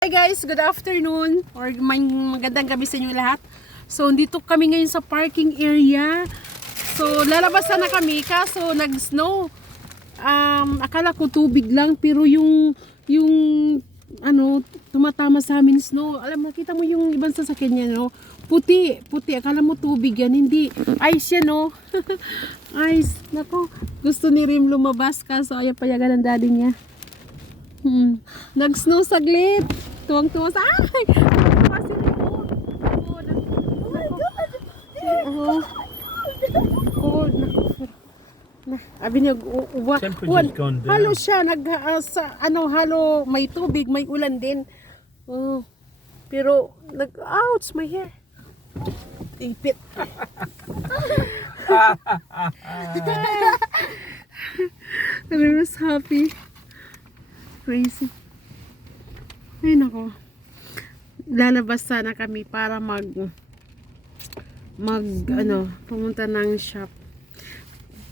Hi guys, good afternoon or magandang gabi sa inyo lahat. So, dito kami ngayon sa parking area. So, lalabasan na kami kaso nag-snow. Akala ko tubig lang pero yung tumatama sa amin snow. Alam, nakita mo yung ibang sasakyan niya, no? Puti. Akala mo tubig yan, hindi. Ice yan, no? Ice. Nako, gusto ni Rim lumabas kaso ayaw payagan ng daddy niya. Nag-snow saglit. Tuwang-tuwa sa ay! Tuwang-tuwa si Remo. Oh my God! Abi niya Temperature's gone down. halo siya halo may tubig, may ulan din. Oh. Pero ouch my hair. Ipit. I was happy. Crazy. Ay nako. Lalabas sana kami para pumunta ng shop.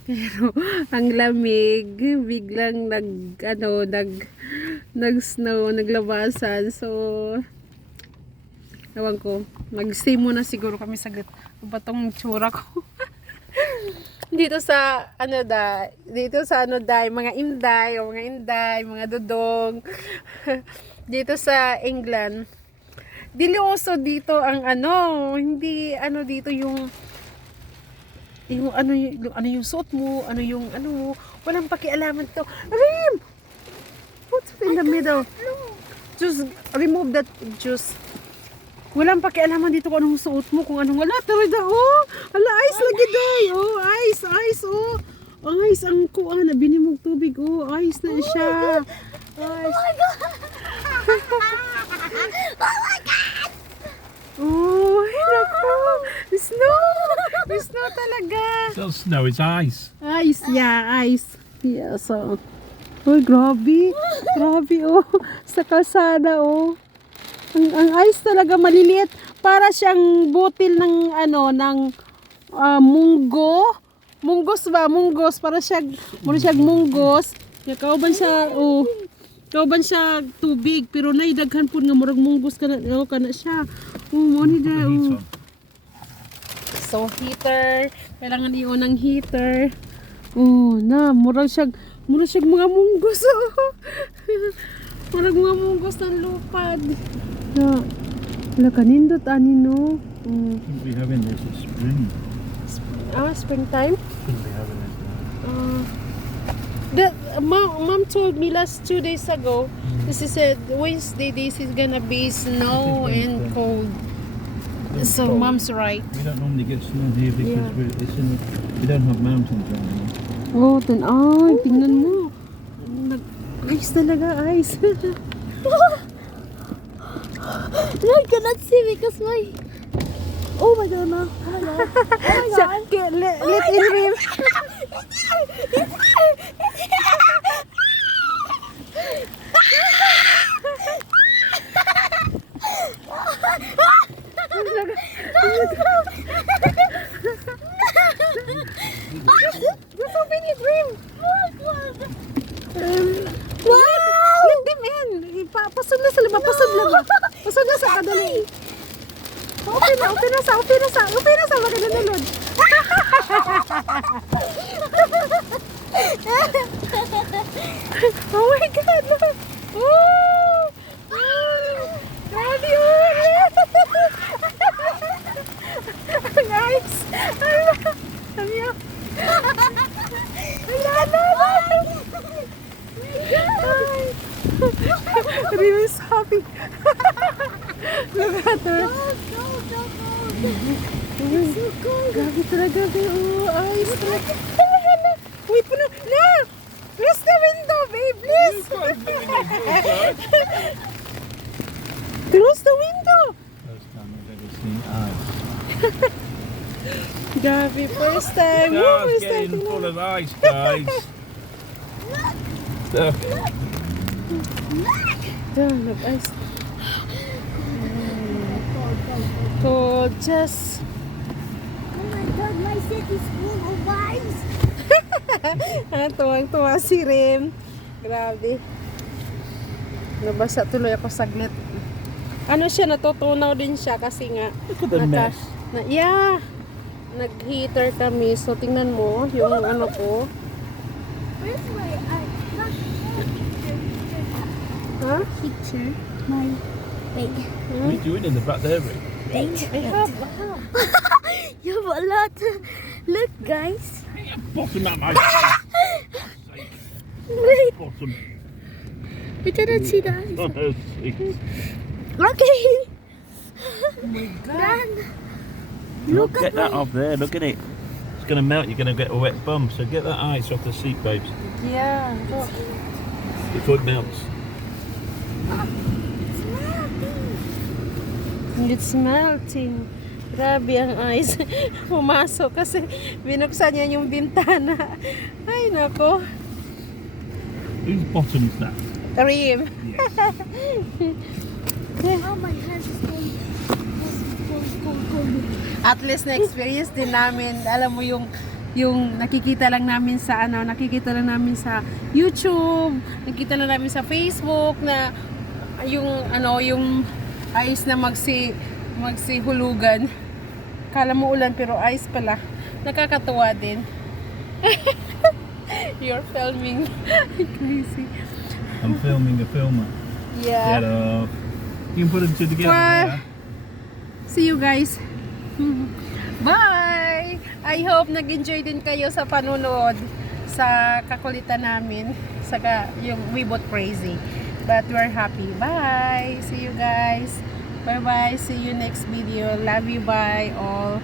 Pero ang lamig, biglang nag-snow, naglabasan. So ewan ko, mag-stay muna siguro kami saglit. Ano ba tong tsura ko? Dito sa mga inday, mga dudong. Dito sa England. Dilioso dito ang hindi dito yung suot mo, walang pakialaman to. Rim! Put it in the middle. Just remove that juice. Walang pakialaman dito kung anong suot mo, kung anong wala. Talaga, ala, ice lagi day. Ice, Ice, ang kuha, binimog tubig. Ice na siya. Ice. Oh my God! Oh my God! Oh, naku. Snow! Snow talaga. It's not snow, it's ice. Ice, yeah, ice. Yeah, so. Grabe. Grabe, sa kalsada, Ang ice talaga maliliit. Para siyang butil ng munggo. Munggos. Para siyang munggos. Kauban siya tubig pero naidaghan pud nga murag munggos kana siya. Mo ni da. So heater, kailangan i-on ang heater. Murag siya mga munggos. Murag mga munggos ng lupad. Wala kanindot ani no. Shouldn't be having this in spring. Springtime. Shouldn't be having it now. Mom told me last 2 days ago, she said Wednesday days is gonna be snow and cold. So mom's right. We don't normally get snow here because we don't have mountains around here. Tingnan mo. Ice talaga, ice. I cannot see because my... Oh my God, no. Oh my God. Oh my God. Let in Rim. Just open it, Rim. Let them in. Pasod na sa laba. Pasod na sa kadali. Open na sa. Wag na nalod. Oh my God, look. Grabe, Guys. Sabiyo. Rim is happy. Look at her. It's so cold. Grabe talaga, ice. Hala. Wait po na. Close the window, babe, please. Close the window. First time I've ever seen ice. Grabe, first time. Oh, it's First time. getting full of ice, guys. Look. Nag-ice. Cold, just... Oh my God, my city's full of ice. Tuwang-tuwa si Rim. Grabe. Nabasa tuloy ako saglit. ano siya, natutunaw din siya kasi nga Look at the mess. yeah, nag-heater kami. So tingnan mo yung ano ko. Where's my Ha? picture? My wait. What are you doing in the back there, Rick? Wait. I have. You have a lot. Look, guys. Bottom out my Wait, bottom. we cannot see the eyes. On her seat. Okay. Oh my God. Dan. Look, Look get at that my- off there. Look at it. It's going to melt. You're going to get a wet bum. So get that ice off the seat, babes. Yeah. Look. Before it melts. It's melting. Grabe ang ice. Pumasok kasi binuksan niya yung bintana. Ay, nako. Whose bottom's that? Karim. Oh, my hands is cold. At least na-experience din namin. Alam mo yung nakikita lang namin sa nakikita lang namin sa YouTube, nakikita lang namin sa Facebook na yung ice na magsihulugan. Kala mo ulan pero ice pala. Nakakatuwa din. You're filming. Crazy. I'm filming a filmer. Get Yeah. off. You can put them two together. Bye. Yeah? See you guys. Bye! I hope nag-enjoy din kayo sa panunood sa kakulitan namin sa yung We Bought Crazy. But we're happy. Bye! See you guys. Bye-bye. See you next video. Love you. Bye all.